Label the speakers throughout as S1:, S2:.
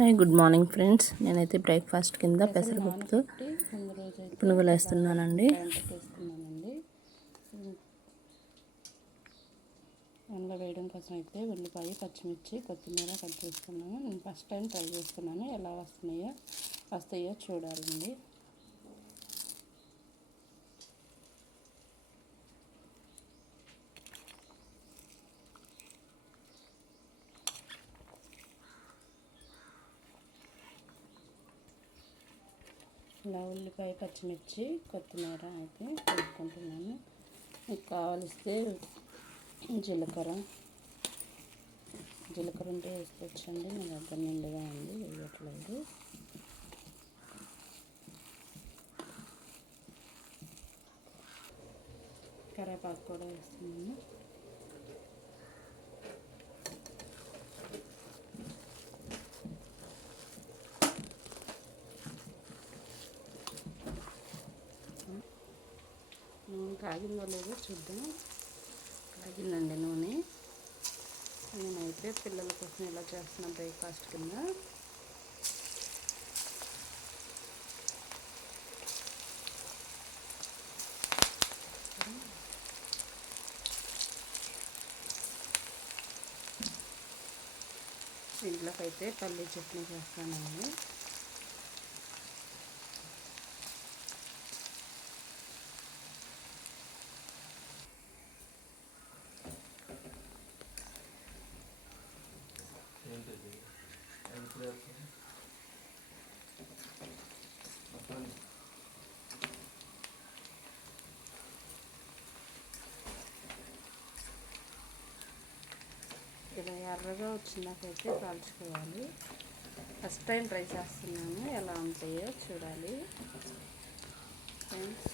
S1: Hi good morning friends నేనైతే breakfast కింద పెసరపప్పుతో
S2: రోజు
S1: పునుగులు వేస్తున్నానండి
S2: వేసుకున్నానండి అందులో వేయడం కోసం అయితే ఉల్లిపాయ పచ్చిమిర్చి కొత్తిమీర కట్ చేసుకున్నాను. నేను ఫస్ట్ టైం ట్రై చేస్తున్నాను. ఎలా వస్తున్నాయో వస్తాయో చూడాలండి. ఇలా ఉల్లిపాయ పచ్చిమిర్చి కొత్తిమీర అయితే వేసుకుంటున్నాను. మీకు కావలిస్తే జీలకర్ర. జీలకర్ర ఉంటే వేసుకోవచ్చండి. నా దగ్గర నిండుగా ఉంది వేయట్లేదు. కరేపాకు కూడా వేస్తున్నాను నూనె కాగిందో లేదో చూద్దాం. కాగిందండి నూనె. నేనైతే పిల్లల కోసం ఇలా చేస్తున్న బ్రేక్ఫాస్ట్ కింద. ఇంట్లోకైతే పల్లీ చట్నీ చేస్తానండి ఇలా ఎర్రగా వచ్చినాకైతే కాల్చుకోవాలి. ఫస్ట్ టైం ట్రై చేస్తున్నాను. ఎలా ఉంటాయో చూడాలి. ఫ్రెండ్స్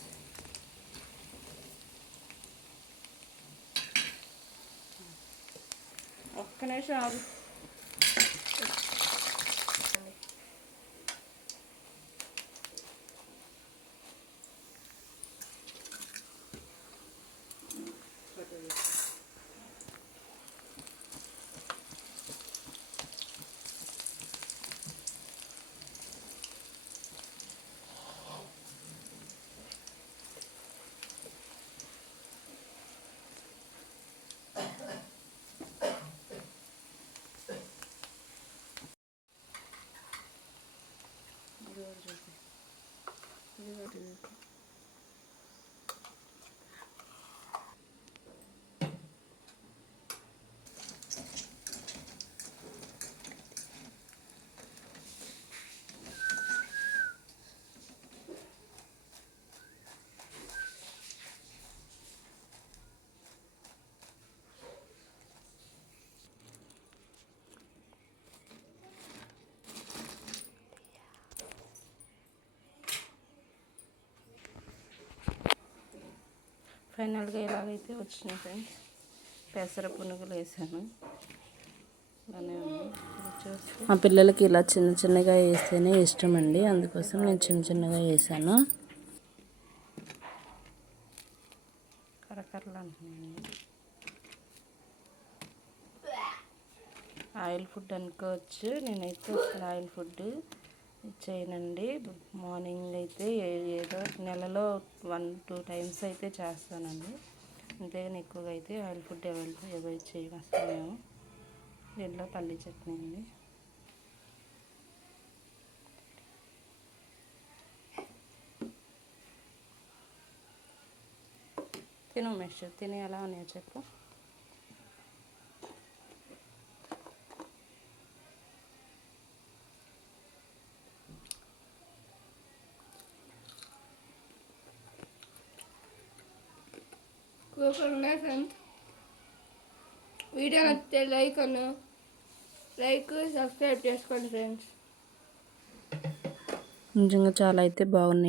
S2: ఒక్క నిమిషం görüyorum. ఫైనల్గా ఇలాగైతే వచ్చినాయి ఫ్రెండ్స్ పెసర పునుగులు వేసాను.
S1: మా పిల్లలకి ఇలా చిన్న చిన్నగా వేస్తేనే ఇష్టం అండి అందుకోసం నేను చిన్న చిన్నగా వేసాను.
S2: కరకరలు అంటున్నాను ఆయిల్ ఫుడ్ అనుకోవచ్చు. నేనైతే ఆయిల్ ఫుడ్ చేయనండి. మార్నింగ్ అయితే ఏదో నెలలో వన్ టూ టైమ్స్ అయితే చేస్తానండి. అంతేగాని ఎక్కువగా అయితే ఆయిల్ ఫుడ్ అవాయిడ్ అవాయిడ్ మేము దీంట్లో పల్లి చట్నీ అండి. తిను మెష్ తిని ఎలా ఉన్నాయో చెప్పు?
S3: సూపర్ ఫ్రెండ్స్ వీడియో నచ్చితే లైక్ అను. లైక్ సబ్స్క్రైబ్ చేసుకోండి ఫ్రెండ్స్
S1: నిజంగా చాలా అయితే బాగున్నాయి.